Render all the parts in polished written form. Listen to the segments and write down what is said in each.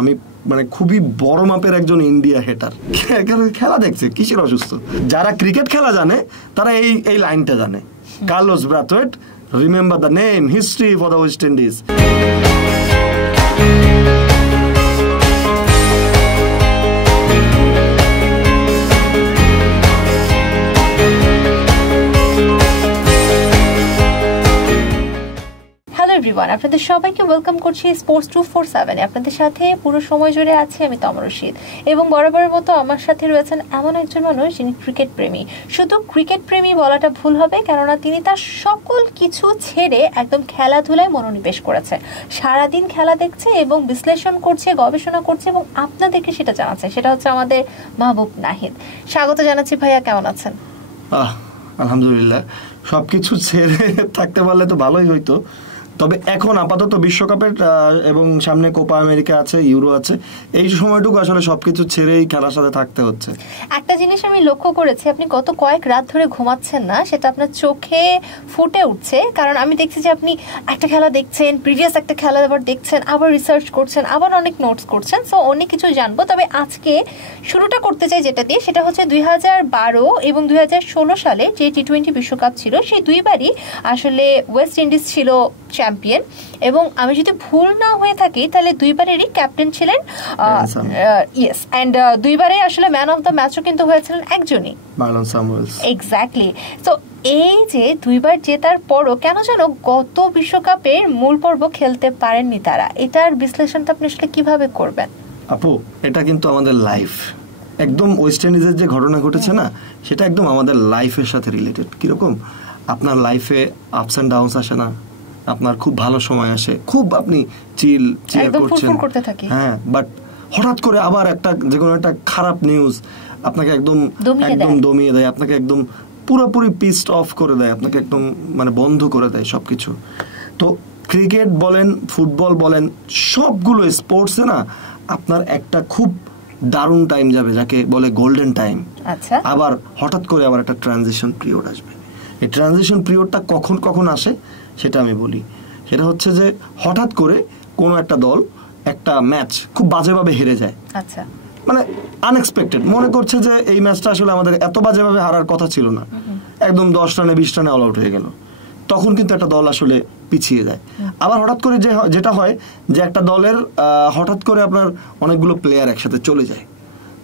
আমি মানে খুবই বড় মাপের একজন ইন্ডিয়া হেটার। খেলা দেখছে কিসের অসুস্থ? যারা ক্রিকেট খেলা জানে তারা এই লাইনটা জানে, Carlos Brathwaite, remember the name, history for the West Indies. আপনাদের সবাইকে ওয়েলকাম করছি স্পোর্টস 247। আপনাদের সাথে পুরো সময় জুড়ে আছি আমি তমা রশিদ, এবং বরাবরের মতো আমার সাথে রয়েছেন এমন একজন মানুষ যিনি ক্রিকেট প্রেমী। শুধু ক্রিকেট প্রেমী বলাটা ভুল হবে, কেননা তিনি তার সকল কিছু ছেড়ে একদম খেলাধুলায় মনোনিবেশ করেছে। সারাদিন খেলা দেখছে এবং বিশ্লেষণ করছে, গবেষণা করছে এবং আপনাদেরকে সেটা জানাচ্ছে। সেটা হচ্ছে আমাদের মাহবুব নাহিদ। স্বাগত জানাচ্ছি ভাইয়া, কেমন আছেন? আলহামদুলিল্লাহ, সবকিছু ছেড়ে থাকতে পারলে তো ভালোই হইতো। তবে এখন আপাতত বিশ্বকাপের এবং সামনে কোপা আমেরিকা আছে, ইউরো আছে, এই সময়টুকু আসলে সবকিছু ছেড়েই খেলার সাথে থাকতে হচ্ছে। একটা জিনিস আমি লক্ষ্য করেছি, আপনি গত কয়েক রাত ধরে ঘুমাচ্ছেন না, সেটা আপনার চোখে ফুটে উঠছে। কারণ আমি দেখছি যে আপনি একটা খেলা দেখছেন, প্রিভিয়াস একটা খেলা আবার দেখছেন, আবার রিসার্চ করছেন, আবার অনেক নোটস করছেন। সো অনেক কিছু জানবো। তবে আজকে শুরুটা করতে চাই যেটা দিয়ে, সেটা হচ্ছে 2012 এবং 2016 সালে যে টি-20 বিশ্বকাপ ছিল, সেই দুইবারই আসলে ওয়েস্ট ইন্ডিজ ছিল চ্যাম্পিয়ন। এবং আমি যদি ভুল না হয়ে থাকি তাহলে দুইবারেরই ক্যাপ্টেন ছিলেন ইয়েস, এন্ড দুইবারে আসলে ম্যান অফ দ্য ম্যাচও কিন্তু হয়েছিলেন একজনই, মার্লন স্যামুয়েলস। এক্স্যাক্টলি। তো এই যে দুইবার জেতার পরও কেন যেন গত বিশ্বকাপের মূল পর্ব খেলতে পারেননি তারা, এটার বিশ্লেষণটা আপনি আসলে কিভাবে করবেন? আপু, এটা কিন্তু আমাদের লাইফ, একদম ওয়েস্ট ইন্ডিজের যে ঘটনা ঘটেছে না, সেটা একদম আমাদের লাইফের সাথে রিলেটেড। কিরকম আপনার লাইফে আপস অ্যান্ড ডাউনস আসে না? আপনার খুব ভালো সময় আসে, খুব আপনি চিল করছেন, হ্যাঁ, বাট হঠাৎ করে আবার একটা যে কোনো একটা খারাপ নিউজ আপনাকে একদম দমিয়ে দেয়, আপনাকে একদম পুরোপুরি পিসড অফ করে দেয়, আপনাকে একদম মানে বন্ধ করে দেয় সবকিছু। তো ক্রিকেট বলেন, ফুটবল বলেন, সবগুলো স্পোর্টসে না আপনার একটা খুব দারুণ টাইম যাবে, যাকে বলে গোল্ডেন টাইম। আচ্ছা, আবার হঠাৎ করে আবার একটা ট্রানজিশন পিরিয়ড আসবে। এই ট্রানজিশন পিরিয়ডটা কখন কখন আসে সেটা আমি বলি। সেটা হচ্ছে যে হঠাৎ করে কোনো একটা দল একটা ম্যাচ খুব বাজেভাবে হেরে যায়। আচ্ছা, মানে আনএক্সপেক্টেড, মনে করছে যে এই ম্যাচটা আসলে আমাদের এত বাজেভাবে হারার কথা ছিল না, একদম 10 রানে 20 রানে অল আউট হয়ে গেল, তখন কিন্তু একটা দল আসলে পিছিয়ে যায়। আবার হঠাৎ করে যেটা হয় যে একটা দলের হঠাৎ করে আপনার অনেকগুলো প্লেয়ার একসাথে চলে যায়।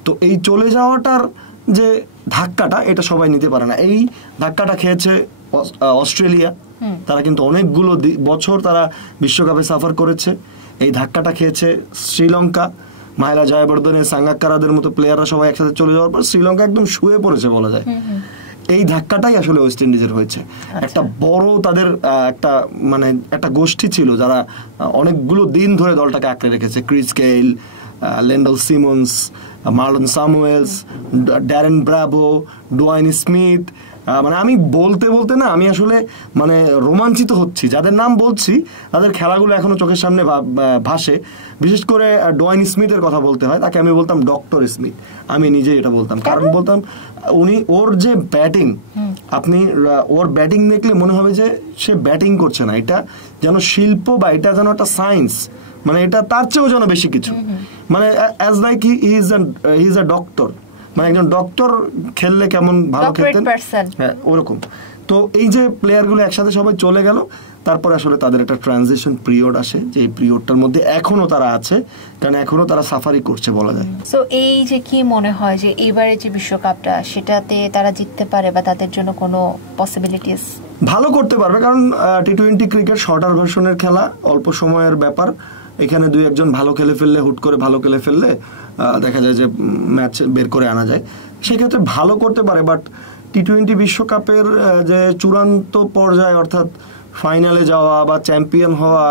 তো এই চলে যাওয়াটার যে ধাক্কাটা, এটা সবাই নিতে পারে না। এই ধাক্কাটা খেয়েছে অস্ট্রেলিয়া, তারা কিন্তু অনেকগুলো বছর তারা বিশ্বকাপে সাফার করেছে। এই ধাক্কাটা খেয়েছে শ্রীলঙ্কা, মাহেলা জয়াবর্ধনে, সাঙ্গাক্কারাদের মতো প্লেয়াররা সবাই একসাথে চলে যাওয়ার পর শ্রীলঙ্কা একদম শুয়ে পড়েছে বলা যায়। এই ধাক্কাটাই আসলে ওয়েস্ট ইন্ডিজের হয়েছে। একটা বড় তাদের একটা গোষ্ঠী ছিল যারা অনেকগুলো দিন ধরে দলটাকে আঁকড়ে রেখেছে। Chris Gayle, Lendl Simmons, Marlon Samuels, Darren Bravo, Dwayne Smith, মানে আমি বলতে বলতে না আমি আসলে মানে রোমাঞ্চিত হচ্ছি। যাদের নাম বলছি তাদের খেলাগুলো এখনো চোখের সামনে ভাসে। বিশেষ করে ডোয়াইন স্মিথের কথা বলতে হয়, তাকে আমি বলতাম ডক্টর স্মিথ। আমি নিজে এটা বলতাম, কারণ বলতাম ওর যে ব্যাটিং, আপনি ওর ব্যাটিং দেখলে মনে হবে যে সে ব্যাটিং করছে না, এটা যেন শিল্প বা এটা যেন একটা সায়েন্স, মানে এটা তার চেয়েও যেন বেশি কিছু, মানে as like he is a doctor, মানে একজন ডক্টর খেললে কেমন ভালো খেলতেন, হ্যাঁ ওরকম। তো এই যে প্লেয়ারগুলো একসাথে সবাই চলে গেল, তারপরে আসলে তাদের একটা ট্রানজিশন পিরিয়ড আসে, যে এই পিরিয়ডটার মধ্যে এখনো তারা আছে, কারণ এখনো তারা সাফারি করছে বলা যায়। সো এই যে কি মনে হয় যে এবারে যে বিশ্বকাপটা, সেটাতে তারা জিততে পারে বা তাদের জন্য কোনো পসিবিলিটিস? ভালো করতে পারবে, কারণ টি-20 ক্রিকেট শর্টার ভার্সনের খেলা, অল্প সময়ের ব্যাপার। এখানে 2-1 ভালো খেলে ফেললে, হুট করে ভালো খেলে ফেললে দেখা যায় যে ম্যাচ বের করে আনা যায়, সেক্ষেত্রে ভালো করতে পারে। বাট টি-20 বিশ্বকাপের যে চূড়ান্ত পর্যায়ে, অর্থাৎ ফাইনালে যাওয়া বা চ্যাম্পিয়ন হওয়া,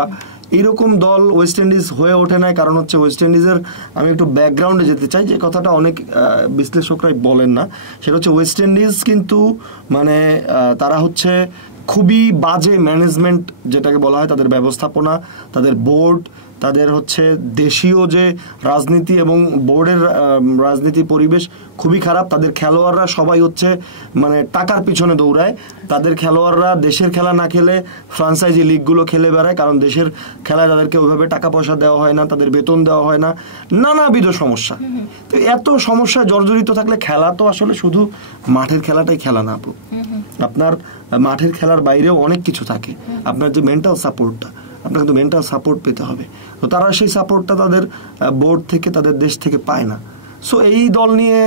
এইরকম দল ওয়েস্ট ইন্ডিজ হয়ে ওঠে না। কারণ হচ্ছে ওয়েস্ট ইন্ডিজের, আমি একটু ব্যাকগ্রাউন্ডে যেতে চাই, যে কথাটা অনেক বিশ্লেষকরাই বলেন না, সেটা হচ্ছে ওয়েস্ট ইন্ডিজ কিন্তু মানে তারা হচ্ছে খুবই বাজে ম্যানেজমেন্ট যেটাকে বলা হয়, তাদের ব্যবস্থাপনা, তাদের বোর্ড, তাদের হচ্ছে দেশীয় যে রাজনীতি এবং বোর্ডের রাজনীতি পরিবেশ খুবই খারাপ। তাদের খেলোয়াড়রা সবাই হচ্ছে মানে টাকার পিছনে দৌড়ায়। তাদের খেলোয়াড়রা দেশের খেলা না খেলে ফ্রাঞ্চাইজি লিগগুলো খেলে বেড়ায়, কারণ দেশের খেলায় তাদেরকে ওইভাবে টাকা পয়সা দেওয়া হয় না, তাদের বেতন দেওয়া হয় না, নানাবিধ সমস্যা। তো এত সমস্যায় জর্জরিত থাকলে খেলা তো আসলে শুধু মাঠের খেলাটাই খেলা না আপু, আপনার মাঠের খেলার বাইরেও অনেক কিছু থাকে। আপনার যে মেন্টাল সাপোর্টটা, আপনাকে তো মেন্টাল সাপোর্ট পেতে হবে। তো তারা সেই সাপোর্টটা তাদের বোর্ড থেকে, তাদের দেশ থেকে পায় না। সো এই দল নিয়ে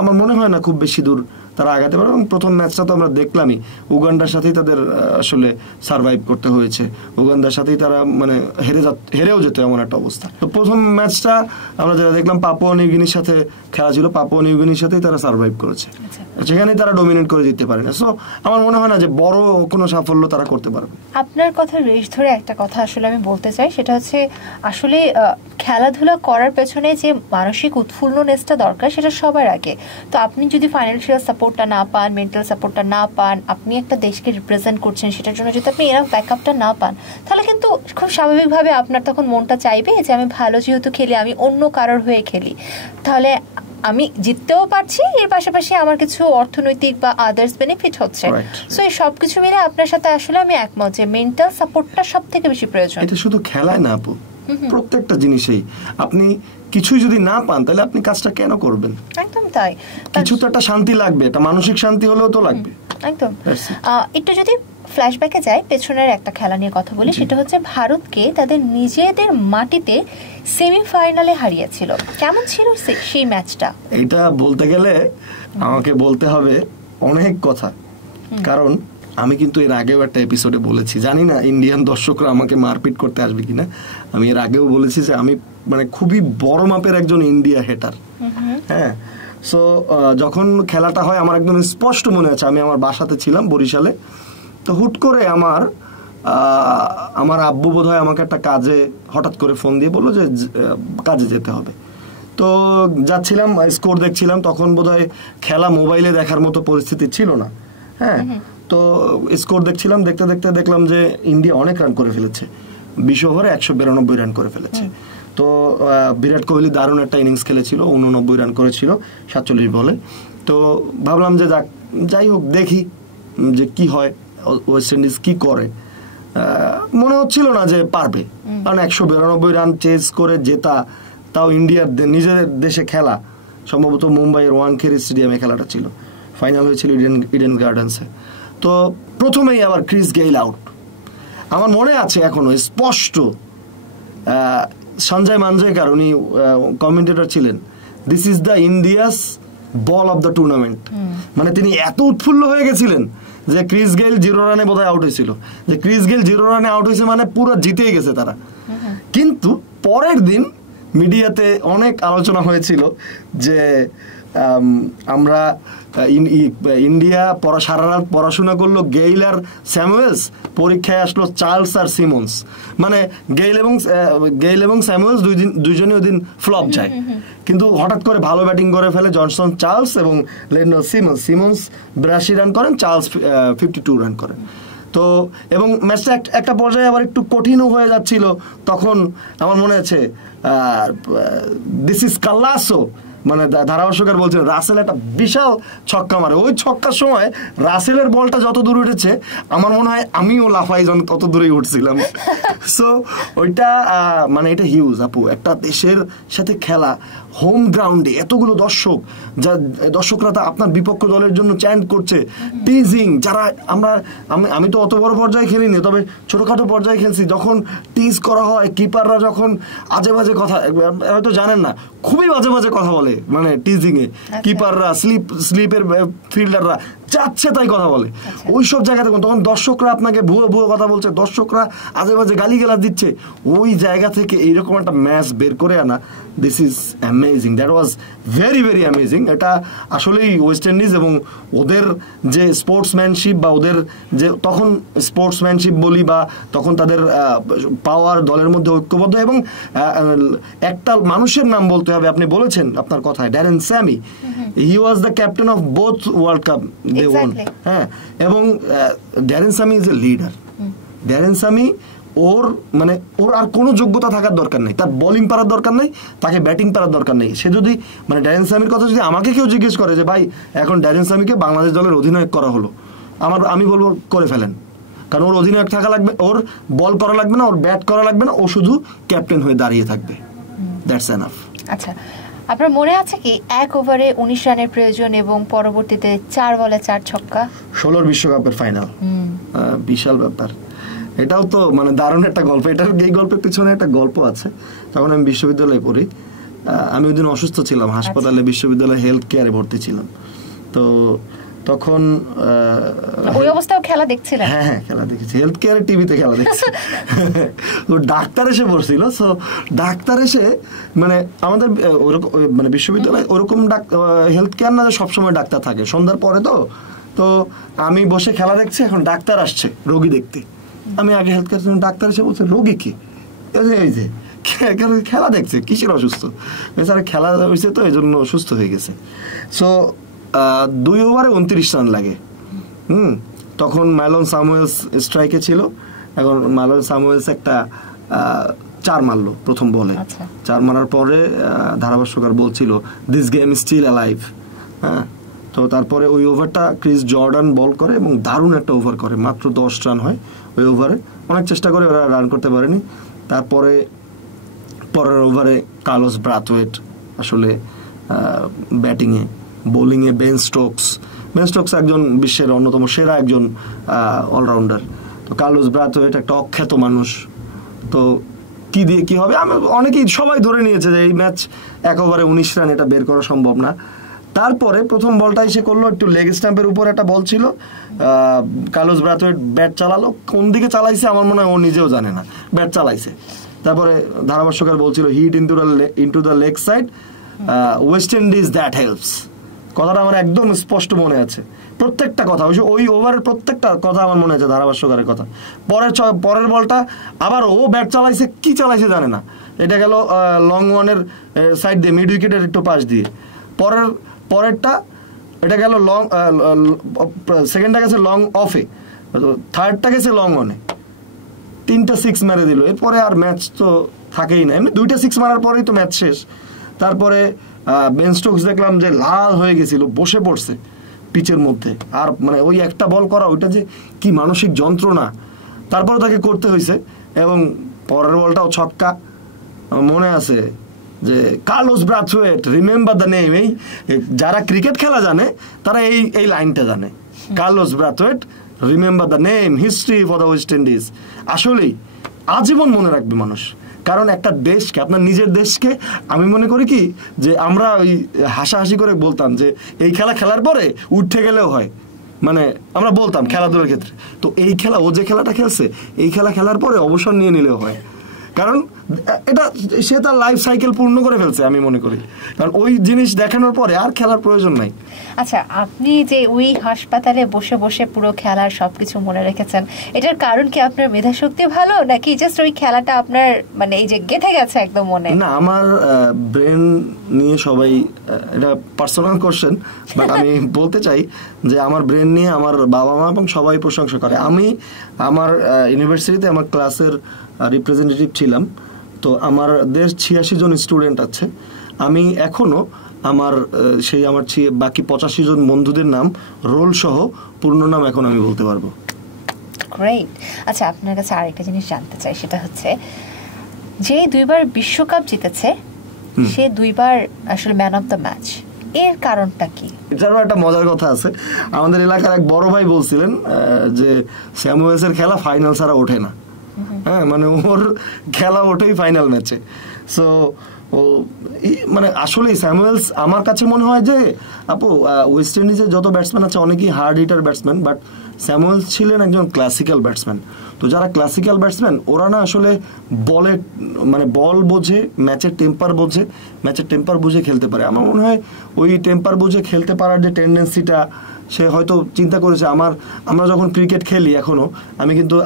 আমার মনে হয় না খুব বেশি দূর তারা আগাতে পারে। এবং প্রথম ম্যাচটা তো আমরা দেখলামই, উগান্ডার সাথেই তাদের আসলে সার্ভাইভ করতে হয়েছে। উগান্ডার সাথেই তারা মানে হেরেও যেত এমন একটা অবস্থা। তো প্রথম ম্যাচটা আমরা যেটা দেখলাম পাপুয়া নিউগিনির সাথে খেলা ছিল, পাপুয়া নিউগিনির সাথেই তারা সার্ভাইভ করেছে, সেখানেই তারা ডমিনেট করে দিতে পারে না। সো আমার মনে হয় না যে বড় কোনো সাফল্য তারা করতে পারবে। আপনার কথা রেশ ধরে একটা কথা আসলে আমি বলতে চাই, সেটা হচ্ছে আসলে খেলাধুলা করার পেছনে যে মানসিক উৎফুল্লনেসটা দরকার সেটা সবার আগে। তো আপনি যদি ফাইন্যান্সিয়াল সাপোর্টটা না পান, মেন্টাল সাপোর্টটা না পান, আপনি একটা দেশকে রিপ্রেজেন্ট করছেন, সেটার জন্য যদি আপনি এরকম ব্যাকআপটা না পান, তাহলে কিন্তু খুব স্বাভাবিকভাবে আপনার তখন মনটা চাইবে যে আমি ভালো যেহেতু খেলি, আমি অন্য কারোর হয়ে খেলি, তাহলে আমি জিততেও পারছি, এর পাশাপাশি আমার কিছু অর্থনৈতিক বা আদার্স বেনিফিট হচ্ছে। সো এই সবকিছু মিলে আপনার সাথে আসলে আমি একমত যে মেন্টাল সাপোর্টটা সব থেকে বেশি প্রয়োজন। এটা শুধু খেলায় না আপু, প্রত্যেকটা জিনিসেই আপনি কিছুই যদি না পান তাহলে আপনি কাজটা কেন করবেন? একদম তাই, কিছু তো একটা শান্তি লাগবে, একটা মানসিক শান্তি হলেও তো লাগবে। একদম। একটু যদি ফ্ল্যাশব্যাকে যাই, পেছনের একটা খেলা নিয়ে কথা বলি, সেটা হচ্ছে ভারতকে তাদের নিজেদের মাটিতে সেমিফাইনালে হারিয়েছিল। কেমন ছিল সেই ম্যাচটা? এটা বলতে গেলে আমাকে বলতে হবে অনেক কথা, কারণ আমি কিন্তু এর আগেও একটা এপিসোডে বলেছি, জানি না ইন্ডিয়ান দর্শকরা আমাকে মারপিট করতে আসবে কিনা, আমি এর আগেও বলেছি যে আমি মানে খুবই বড় মাপের একজন ইন্ডিয়া হেটার। হ্যাঁ, সো যখন খেলাটা হয় আমার একদম স্পষ্ট মনে আছে, আমি আমার বাসাতে ছিলাম বরিশালে। তো হুট করে আমার আব্বু বোধহয় আমাকে একটা কাজে হঠাৎ করে ফোন দিয়ে বললো যে কাজে যেতে হবে। তো যাচ্ছিলাম, স্কোর দেখছিলাম, তখন বোধহয় খেলা মোবাইলে দেখার মতো পরিস্থিতি ছিল না। হ্যাঁ, তো স্কোর দেখছিলাম, দেখতে দেখতে দেখলাম যে ইন্ডিয়া অনেক রান করে ফেলেছে, 20 ওভারে 192 রান করে ফেলেছে। তো বিরাট কোহলি দারুণ একটা ইনিংস খেলেছিল, 89 রান করেছিল 47 বলে। তো ভাবলাম যে যাই হোক দেখি যে কি হয়, ওয়েস্ট ইন্ডিজ কি করে। মনে হচ্ছিল না যে পারবে, কারণ 192 রান চেস করে জেতা, তাও ইন্ডিয়ার নিজেদের দেশে খেলা, সম্ভবত মুম্বাইয়ের ওয়ানখেড়ে স্টেডিয়ামে খেলাটা ছিল, ফাইনাল হয়েছিল ইডেন গার্ডেন্সে। তো প্রথমেই আবার ক্রিস গেইল আউট। আমার মনে আছে এখনো স্পষ্ট, সঞ্জয় মাঞ্জরেকর উনি কমেন্টেটর ছিলেন, this is the India's ball of the tournament. মানে তিনি এত উৎফুল্ল হয়ে গেছিলেন যে ক্রিস গেইল 0 রানে বোধহয় আউট হয়েছিল, যে ক্রিস গেইল 0 রানে আউট হয়েছে মানে পুরো জিতেই গেছে তারা। কিন্তু পরের দিন মিডিয়াতে অনেক আলোচনা হয়েছিল যে আমরা ইন্ডিয়া সারা রাত পড়াশোনা করলো গেইল আর স্যামুয়েলস, পরীক্ষায় আসলো চার্লস আর সিমন্স। মানে গেইল এবং স্যামুয়েলস দুইজনই ওই দিন ফ্লপ যায়, কিন্তু হঠাৎ করে ভালো ব্যাটিং করে ফেলে জনসন চার্লস এবং লেন্ডল সিমন্স 82 রান করেন, চার্লস 52 রান করেন। তো এবং ম্যাচটা একটা পর্যায়ে আবার একটু কঠিনও হয়ে যাচ্ছিল, তখন আমার মনে আছে দিস ইজ কাল্লাসো, মানে ধারাভাষ্যকার বলছেন রাসেল একটা বিশাল ছক্কা মারে। ওই ছক্কার সময় রাসেলের বলটা যত দূর উঠেছে আমার মনে হয় আমিও লাফাই তত দূরেই উঠছিলাম। সো ওইটা মানে এটা হিউজ আপু, একটা দেশের সাথে খেলা, হোম গ্রাউন্ডে এতগুলো দর্শক, দর্শকরা তা আপনার বিপক্ষ দলের জন্য চ্যান্ট করছে, টিজিং, যারা আমি তো অত বড় পর্যায়ে খেলিনি, তবে ছোটখাটো পর্যায়ে খেলছি, যখন টিজ করা হয়, কিপাররা যখন আজে বাজে কথা, হয়তো জানেন না, খুবই বাজে বাজে কথা বলে, মানে টিজিং এ কিপাররা, স্লিপের ফিল্ডাররা যাচ্ছে তাই কথা বলে। ওইসব জায়গাতে তখন দর্শকরা আপনাকে ভুয়ো ভুয়ো কথা বলছে, দর্শকরা আজে বাজে গালিগালাজ দিচ্ছে, ওই জায়গা থেকে এইরকম একটা ম্যাচ বের করে আনা, this is amazing, that was very very amazing. এটা আসলেই ওয়েস্ট ইন্ডিজ এবং ওদের যে স্পোর্টসম্যানশিপ, বা ওদের যে তখন স্পোর্টসম্যানশিপ বলি, বা তখন তাদের পাওয়ার, দলের মধ্যে ঐক্যবদ্ধ, এবং একটা মানুষের নাম বলতে হবে, আপনি বলেছেন আপনার কথায়, Darren Sammy, he was the captain of both world cup they won. হ্যাঁ, এবং Darren Sammy is a leader. Darren Sammy ওর মানে ওর আর কোনো যোগ্যতা থাকার দরকার নেই, তার বোলিং পারার দরকার নেই, তাকে ব্যাটিং পারার দরকার নেই। সে যদি মানে ড্যারেন স্যামির কথা যদি আমাকে কেউ জিজ্ঞেস করে যে ভাই এখন ড্যারেন স্যামিকে বাংলাদেশ দলের অধিনায়ক করা হলো, আমি বলবো করে ফেলেন, কারণ ওর অধিনায়ক থাকা লাগবে, ওর বল করা লাগবে না, ওর ব্যাট করা লাগবে না, ও শুধু ক্যাপ্টেন হয়ে দাঁড়িয়ে থাকবে, দ্যাটস এনাফ। আচ্ছা, আপনার মনে আছে কি 1 ওভারে 19 রানের প্রয়োজন এবং পরবর্তীতে 4 বলে 4 ছক্কা? 16 বিশ্বকাপের ফাইনাল, বিশাল ব্যাপার। এটাও তো মানে দারুণ একটা গল্প। এই গল্পের পিছনে একটা গল্প আছে। তখন আমি বিশ্ববিদ্যালয়ে পড়ি, আমি ওই দিন অসুস্থ ছিলাম, হাসপাতালে বিশ্ববিদ্যালয়ে হেলথ কেয়ারে ভর্তি ছিলাম। তো তখন ওই অবস্থায় খেলা দেখছিলেন? হ্যাঁ, খেলা দেখেছি, হেলথ কেয়ারে টিভিতে খেলা দেখছি। তো ডাক্তার এসে পড়ছিল, সো ডাক্তার এসে মানে আমাদের ওরকম মানে বিশ্ববিদ্যালয়ে ওরকম হেলথ কেয়ার না যে সবসময় ডাক্তার থাকে, সন্ধ্যার পরে তো আমি বসে খেলা দেখছি, এখন ডাক্তার আসছে রোগী দেখতে। আমি আগে হেলথ কেয়ার, ডাক্তার এসে বলছে রোগী কি, এই যে খেলা দেখছে, কিসের অসুস্থ, এছাড়া খেলা হয়েছে তো এই জন্য সুস্থ হয়ে গেছে। সো 2 ওভারে 29 রান লাগে। তখন ম্যালন স্যামুয়েলস স্ট্রাইকে ছিল। এখন ম্যালন স্যামুয়েলস একটা 4 মারলো প্রথম বলে। 4 মারার পরে ধারাভাষ্যকার বলছিল দিস গেম স্টিল অ্যালাইভ। হ্যাঁ, তো তারপরে ওই ওভারটা ক্রিস জর্ডান বল করে এবং দারুণ একটা ওভার করে, মাত্র 10 রান হয় ওই ওভারে। অনেক চেষ্টা করে ওরা রান করতে পারেনি। তারপরে পরের ওভারে কার্লোস ব্রাথওয়েট আসলে ব্যাটিংয়ে, বোলিংয়ে বেন স্টোকস একজন বিশ্বের অন্যতম সেরা একজন অলরাউন্ডার। তো কার্লোস ব্রাথওয়েট একটা অখ্যাত মানুষ। তো কি দিয়ে কি হবে, অনেকেই সবাই ধরে নিয়েছে যে এই ম্যাচ 1 ওভারে 19 রান এটা বের করা সম্ভব না। তারপরে প্রথম বলটাই সে করলো একটু লেগ স্ট্যাম্পের উপর একটা বল ছিল, কার্লোস ব্রাথওয়েট ব্যাট চালালো, কোন দিকে চালাইছে আমার মনে হয় ও নিজেও জানে না, ব্যাট চালাইছে। তারপরে ধারাভাষ্যকার বলছিল hit into the leg side, West Indies that helps. কথাটা আমার একদম স্পষ্ট মনে আছে, প্রত্যেকটা কথা, ওই ওভারের প্রত্যেকটা কথা আমার মনে আছে, ধারাভাষ্যকারের কথা। পরের বলটা আবার ও ব্যাট চালাইছে, কি চালাইছে জানে না, এটা গেল লং ওয়ানের সাইড দিয়ে, মিড উইকেটের একটু পাশ দিয়ে। পরেরটা এটা গেল লং, সেকেন্ডটা গেছে লং অফে, থার্ডটা গেছে লং ওয়ানে, 3টা 6 মেরে দিল। এরপরে আর ম্যাচ তো থাকেই না, এমনি 2টা 6 মারার পরেই তো ম্যাচ শেষ। তারপরে বেন স্টোকস দেখলাম যে লাল হয়ে গেছিল, বসে পড়ছে পিচের মধ্যে, আর মানে ওই একটা বল করা, ওইটা যে কি মানসিক যন্ত্রণা, তারপরে তাকে করতে হয়েছে। এবং পরের বলটাও ছক্কা। মনে আছে যে Carlos Brathwaite, remember the name. এই যারা ক্রিকেট খেলা জানে তারা এই লাইনটা জানে, Carlos Brathwaite, remember the name, history for the West Indies. আসলেই আজীবন মনে রাখবে মানুষ, কারণ একটা দেশকে, আপনার নিজের দেশকে, আমি মনে করি কি যে আমরা ওই হাসাহাসি করে বলতাম যে এই খেলা খেলার পরে উঠে গেলেও হয়, মানে আমরা বলতাম খেলাধুলার ক্ষেত্রে, তো এই খেলা, ও যে খেলাটা খেলছে এই খেলা খেলার পরে অবসর নিয়ে নিলেও হয়, কারণ এটা সে তার লাইফ সাইকেল পূর্ণ করে ফেলছে আমি মনে করি, কারণ ওই জিনিস দেখানোর পরে আর খেলার প্রয়োজন নাই। আচ্ছা, আপনি যে ওই হাসপাতালে বসে বসে পুরো খেলার সবকিছু মনে রেখেছেন, এটার কারণ কি আপনার মেধাশক্তি ভালো, নাকি জাস্ট ওই খেলাটা আপনার মানে এই যে গেঁথে গেছে একদম মনে? না, আমার ব্রেন নিয়ে সবাই, এটা পার্সোনাল কোশ্চেন, বাট আমি বলতে চাই যে আমার ব্রেন নিয়ে আমার বাবা মা এবং সবাই প্রশংসা করে। আমি আমার ইউনিভার্সিটিতে আমার ক্লাসের রিপ্রেজেন্টেটিভ ছিলাম, তো আমাদের 86 জন স্টুডেন্ট আছে। আমি এখনো আমার বাকি 85 জন বন্ধুদের নাম, রোল সহ পূর্ণ নাম এখন আমি বলতে পারবো। গ্রেট। আচ্ছা, আপনার কাছে আরেকটা জিনিস জানতে চাই, সেটা হচ্ছে যে 2বার বিশ্বকাপ জিতেছে সে 2বার আসলে ম্যান অফ দ্য ম্যাচ, এর কারণটা কি? এটারও একটা মজার কথা আছে। আমাদের এলাকার এক বড় ভাই বলছিলেন যে স্যামুয়েলসের খেলা ফাইনাল ছাড়া ওঠে না। হ্যাঁ, মানে ওর খেলা ওঠেই ফাইনাল ম্যাচে। সো ও মানে আসলে স্যামুয়েলস আমার কাছে মনে হয় যে আপু ওয়েস্ট ইন্ডিজের যত ব্যাটসম্যান আছে অনেকেই hard hitter batsman, but Samuels ছিলেন একজন ক্লাসিক্যাল ব্যাটসম্যান। তো যারা ক্লাসিক্যাল ব্যাটসম্যান ওরা না আসলে বল বোঝে, ম্যাচের টেম্পার বুঝে খেলতে পারে। আমার মনে হয় ওই টেম্পার বুঝে খেলতে পারার যে টেন্ডেন্সিটা সে হয়তো চিন্তা করেছে। আমরা যখন ক্রিকেট খেলি এখনো,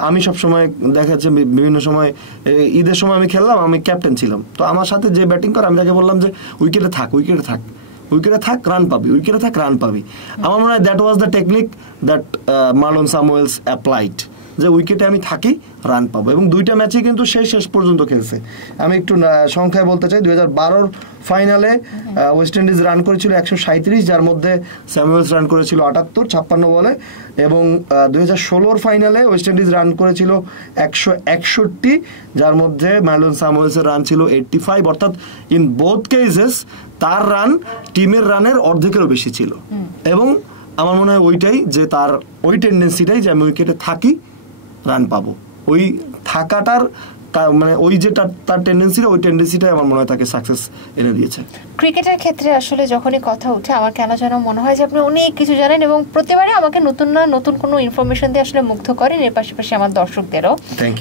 আমি সবসময় দেখা যাচ্ছে বিভিন্ন সময় ঈদের সময় আমি খেললাম, আমি ক্যাপ্টেন ছিলাম, তো আমার সাথে যে ব্যাটিং করে আমি তাকে বললাম যে উইকেটে থাক, রান পাবি। আমার মনে হয় that was the technique that Marlon Samuels applied. যে উইকেটে আমি থাকি, রান পাবো। এবং দুইটা ম্যাচই কিন্তু শেষ পর্যন্ত খেলছে। আমি একটু সংখ্যায় বলতে চাই, 2012 ফাইনালে ওয়েস্ট ইন্ডিজ রান করেছিল 137, যার মধ্যে স্যামুয়েলস রান করেছিল 78 56 বলে, এবং 2016 ফাইনালে ওয়েস্ট ইন্ডিজ রান করেছিল 161, যার মধ্যে মার্লন স্যামুয়েলসের রান ছিল 85। অর্থাৎ ইন বোথ কেসেস তার রান টিমের রানের অর্ধেকেরও বেশি ছিল। এবং আমার মনে হয় ওইটাই, যে তার ওই টেন্ডেন্সিটাই যে আমি উইকেটে থাকি, রান পাবো, ওই থাকাটার মানে ওই যে তার টেন্ডেন্সিটা, ওই টেন্ডেন্সিটাই আমার মনে হয় তাকে সাকসেস এনে দিয়েছে। ক্রিকেটের ক্ষেত্রে আসলে যখনই কথা উঠে আমার কেন যেন মনে হয় যে আপনি অনেক কিছু জানেন, এবং প্রতিবারই আমাকে নতুন কোনো ইনফরমেশন দিয়ে আসলে মুগ্ধ করেন, এর পাশাপাশি আমার দর্শকদেরও,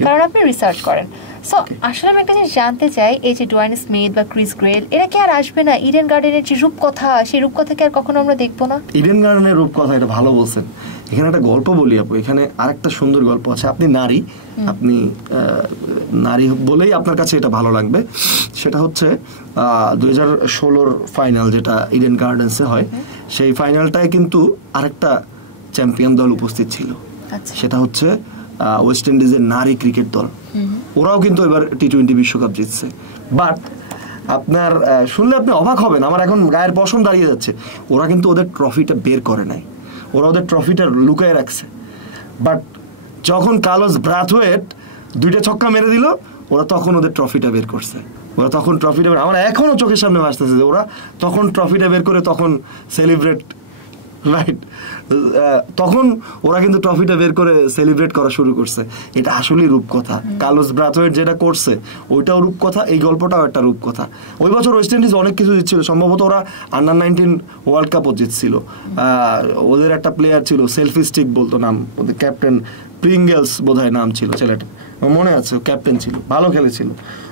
কারণ আপনি রিসার্চ করেন। সো আসলে আমি একটা জিনিস জানতে চাই, এই যে ডোয়াইন স্মিথ বা ক্রিস গেইল, এরা কি আর আসবে না? ইডেন গার্ডেনের যে রূপকথা, সেই রূপকথাকে আর কখনো আমরা দেখবো না? ইডেন গার্ডেনের রূপকথা, এটা ভালো বলছেন। এখানে একটা গল্প বলি আপু, এখানে আরেকটা সুন্দর গল্প আছে। আপনি নারী বলেই আপনার কাছে এটা ভালো লাগবে। সেটা হচ্ছে 2016 ফাইনাল, যেটা ইডেন গার্ডেন্সে হয়, সেই ফাইনালটায় কিন্তু আরেকটা চ্যাম্পিয়ন দল উপস্থিত ছিল। সেটা হচ্ছে ওয়েস্ট ইন্ডিজের নারী ক্রিকেট দল। ওরাও কিন্তু এবার টি-20 বিশ্বকাপ জিতছে। বাট আপনার শুনলে আপনি অবাক হবেন, আমার এখন গায়ের পশম দাঁড়িয়ে যাচ্ছে। ওরা কিন্তু ওদের ট্রফিটা বের করে নাই, ওরা ওদের ট্রফিটা লুকায় রাখছে। বাট যখন কার্লোস ব্রাথওয়েট 2টা ছক্কা মেরে দিল, ওরা তখন ওদের ট্রফিটা বের করছে। ওরা তখন ট্রফিটা, আমার এখনো চোখের সামনে ভাসতেছে যে ওরা তখন ট্রফিটা বের করে তখন সেলিব্রেট, রাইট, তখন ওরা কিন্তু ট্রফিটা বের করে সেলিব্রেট করা শুরু করছে। এটা আসলেই রূপকথা। কার্লোস ব্রাথওয়েট যেটা করছে ওইটাও রূপকথা, এই গল্পটাও একটা রূপকথা। ওই বছর ওয়েস্ট ইন্ডিজ অনেক কিছু জিতছিল, সম্ভবত ওরা আন্ডার-19 ওয়ার্ল্ড কাপও জিতছিল। ওদের একটা প্লেয়ার ছিল, সেলফি স্টিক বলতো নাম, ওদের ক্যাপ্টেন প্রিঙ্গেলস বোধহয় নাম ছিল ছেলেটা, মনে আছে, ক্যাপ্টেন ছিল, ভালো খেলেছিল।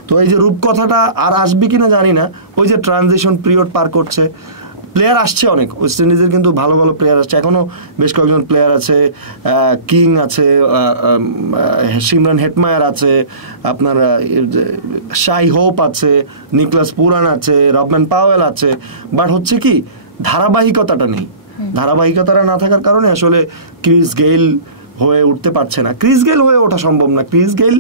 তো এই যে রূপকথাটা আর আসবে কিনা জানি না। ওই যে ট্রানজিশন পিরিয়ড পার করছে, প্লেয়ার আসছে অনেক, ওয়েস্ট ইন্ডিজের কিন্তু ভালো ভালো প্লেয়ার আসছে, এখনো বেশ কয়েকজন প্লেয়ার আছে, কিং আছে, সিমরান হেটমায়ার আছে, আপনার শাই হোপ আছে, নিকলাস পুরান আছে, রবম্যান পাওয়েল আছে। বাট হচ্ছে কি, ধারাবাহিকতাটা নেই। ধারাবাহিকতাটা না থাকার কারণে আসলে ক্রিস গেইল হয়ে উঠতে পারছে না। ক্রিস গেইল হয়ে ওঠা সম্ভব না। ক্রিস গেইল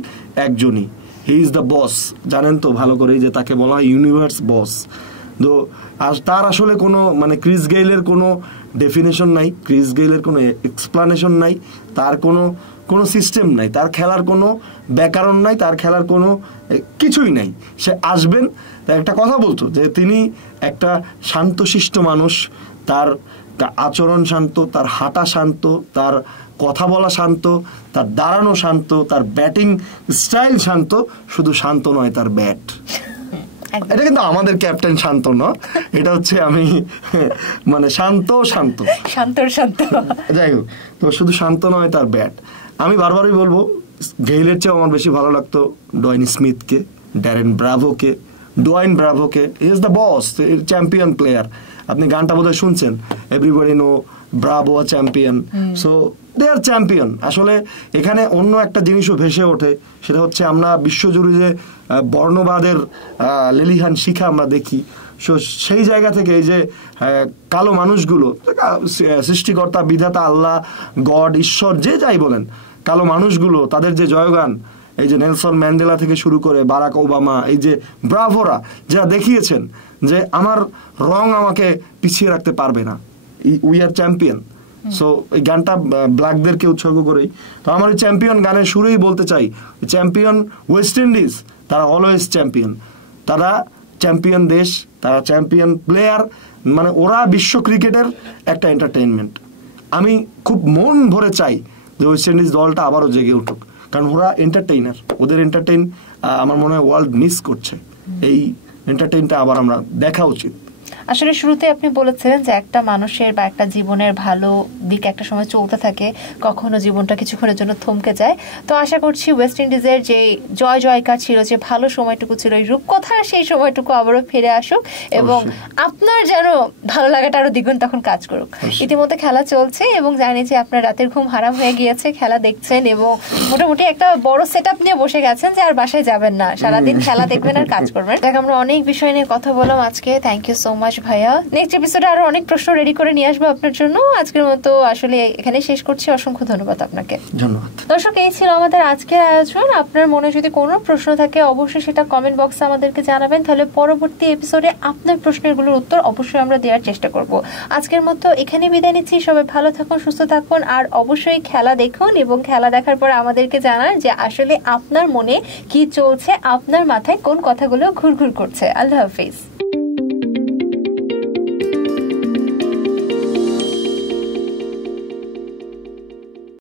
একজনই, হি ইজ দ্য বস, জানেন তো ভালো করে, যে তাকে বলা হয় ইউনিভার্স বস। তো তার আসলে কোনো মানে ক্রিস গেইলের কোনো ডেফিনেশন নাই, ক্রিস গেইলের কোনো এক্সপ্লানেশন নাই, তার কোনো সিস্টেম নাই, তার খেলার কোনো ব্যাকরণ নাই, তার খেলার কোনো কিছুই নাই। সে আসবেন, একটা কথা বলতো যে তিনি একটা শান্তশিষ্ট মানুষ, তার আচরণ শান্ত, তার হাঁটা শান্ত, তার কথা বলা শান্ত, তার দাঁড়ানো শান্ত, তার ব্যাটিং স্টাইল শান্ত, শুধু শান্ত নয় তার ব্যাট। এটা কিন্তু আমাদের ক্যাপ্টেন শান্ত না, এটা হচ্ছে আমি মানে শান্ত যাই হোক। তো শুধু শান্ত নয় তার ব্যাট। আমি বারবারই বলবো, গেইলের চেয়েও আমার বেশি ভালো লাগতো ডোয়াইন স্মিথকে, ড্যারেন ব্রাভোকে। ডোয়াইন ব্রাভোকে, he is the boss, champion player. আপনি গানটা বোধহয় শুনছেন, everybody know Bravo a champion, so they are champion. আসলে এখানে অন্য একটা জিনিসও ভেসে ওঠে, সেটা হচ্ছে আমরা বিশ্বজুড়ে যে বর্ণবাদের লেলিহান শিখা আমরা দেখি, সেই জায়গা থেকে এই যে কালো মানুষগুলো, সৃষ্টিকর্তা, বিধাতা, আল্লাহ, গড, ঈশ্বর, যে যাই বলেন, কালো মানুষগুলো তাদের যে জয়গান, এই যে নেলসন ম্যান্ডেলা থেকে শুরু করে বারাক ওবামা, এই যে ব্রাভোরা যারা দেখিয়েছেন যে আমার রং আমাকে পিছিয়ে রাখতে পারবে না, উই আর চ্যাম্পিয়ন। সো এই গানটা ব্ল্যাকদেরকে উৎসর্গ করেই। তো আমার এই চ্যাম্পিয়ন গানের শুরুই বলতে চাই, চ্যাম্পিয়ন ওয়েস্ট ইন্ডিজ, তারা অলওয়েজ চ্যাম্পিয়ন, তারা চ্যাম্পিয়ন দেশ, তারা চ্যাম্পিয়ন প্লেয়ার, মানে ওরা বিশ্ব ক্রিকেটের একটা এন্টারটেইনমেন্ট। আমি খুব মন ভরে চাই যে ওয়েস্ট ইন্ডিজ দলটা আবারও জেগে উঠুক, কারণ ওরা এন্টারটেইনার, ওদের এন্টারটেইন আমার মনে হয় ওয়ার্ল্ড মিস করছে। এই এন্টারটেইনটা আবার আমরা দেখা উচিত। আসলে শুরুতে আপনি বলেছিলেন যে একটা মানুষের বা একটা জীবনের ভালো দিক একটা সময় চলতে থাকে, কখনো জীবনটা কিছুক্ষণের জন্য থমকে যায়। তো আশা করছি ওয়েস্ট ইন্ডিজের যে জয়কার ছিল, যে ভালো সময়টুকু ছিল, এই রূপকথার সেই সময়টুকু আবারও ফিরে আসুক, এবং আপনার যেন ভালো লাগাটা আরো দ্বিগুণ তখন কাজ করুক। ইতিমধ্যে খেলা চলছে এবং জানি যে আপনার রাতের ঘুম হারাম হয়ে গিয়েছে, খেলা দেখছেন এবং মোটামুটি একটা বড় সেট আপ নিয়ে বসে গেছেন যে আর বাসায় যাবেন না, সারাদিন খেলা দেখবেন আর কাজ করবেন। দেখ, আমরা অনেক বিষয় নিয়ে কথা বললাম আজকে। থ্যাংক ইউ সো মাচ ভাইয়া, নেক্সট এপিসোডে আরো অনেক প্রশ্ন রেডি করে নিয়ে আসবো আপনার জন্য। আজকের মতো আসলে এখানে শেষ করছি, অসংখ্য ধন্যবাদ আপনাকে। ধন্যবাদ দর্শক, এই ছিল আমাদের আজকের আয়োজন। আপনার মনে যদি কোনো প্রশ্ন থাকে অবশ্যই সেটা কমেন্ট বক্সে আমাদেরকে জানাবেন, তাহলে পরবর্তী এপিসোডে আপনার প্রশ্নগুলোর উত্তর অবশ্যই আমরা দেওয়ার চেষ্টা করব। আজকের মতো এখানে বিদায় নিচ্ছি। সবাই ভালো থাকুন, সুস্থ থাকুন, আর অবশ্যই খেলা দেখুন এবং খেলা দেখার পর আমাদেরকে জানান যে আসলে আপনার মনে কি চলছে, আপনার মাথায় কোন কথাগুলো ঘুরঘুর করছে। আল্লাহ হাফিজ।